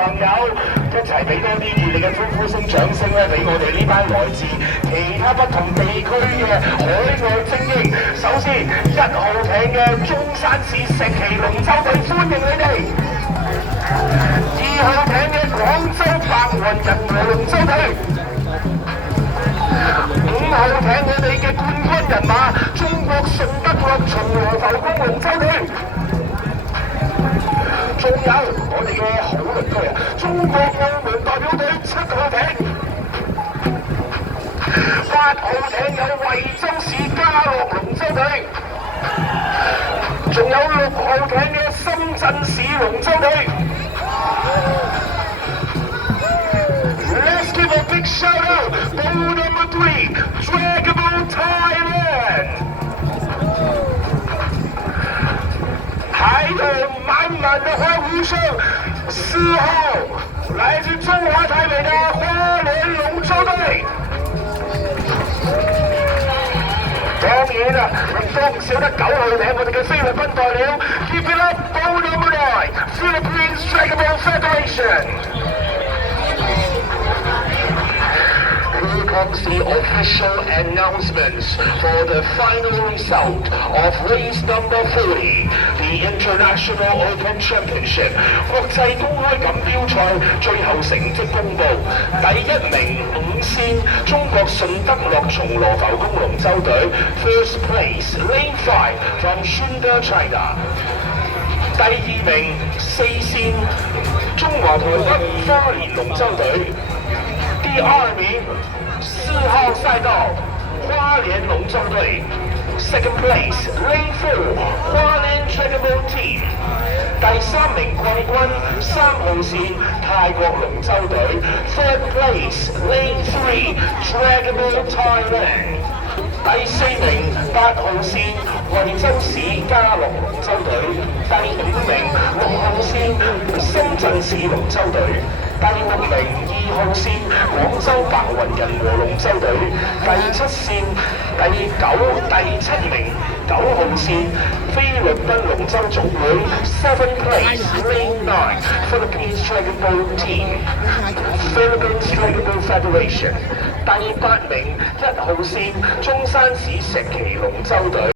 朋友一齊俾多啲熱烈嘅歡呼聲、掌聲咧，俾我哋呢班來自其他不同地區嘅海外精英。首先，1號艇嘅中山市石岐龍舟隊歡迎你哋；2號艇嘅廣州白雲人和龍舟隊；5號艇我哋嘅冠軍人馬中國順德樂松羅浮宮龍舟隊。仲有我哋嘅好鄰居啊，中國澳門代表隊7號艇，8號艇有惠州市嘉樂龍舟隊，仲有6號艇嘅深圳市龍舟隊。Let's give a big shout out, boat number 3, Dragon Thailand。还有满满的欢呼声，4号来自中华台北的花莲龙舟队。當然啦，亦都唔少得9號艇我哋嘅菲律賓代表 ，Keep it up, boat number 9, Philippines Dragon Boat Federation。Here comes the official announcements for the final result of race number 40, the International Open Championship 國際公開錦標賽最後成績公佈。第1名5線中國順德樂松羅浮宮龍舟隊 ，First place Lane 5 from Shunda China。第2名4線中華台北花蓮龍舟隊。第2名4號賽道花蓮龍舟隊 ，Second place Lane 4花蓮 Dragon Boat Team。第3名冠軍3號線泰國龍舟隊 ，Third place Lane 3 Dragon Boat Thailand。第4名8號線惠州市嘉樂龍舟隊，第5名6號線深圳市龍舟隊，第6名2號線廣州白雲人和龍舟隊，第7名9號線菲律賓龍舟總會 ，7th place Lane 9 Philippines Dragon Boat Team Philippines Dragon Boat Federation。第8名1號線中山市石岐龍舟隊。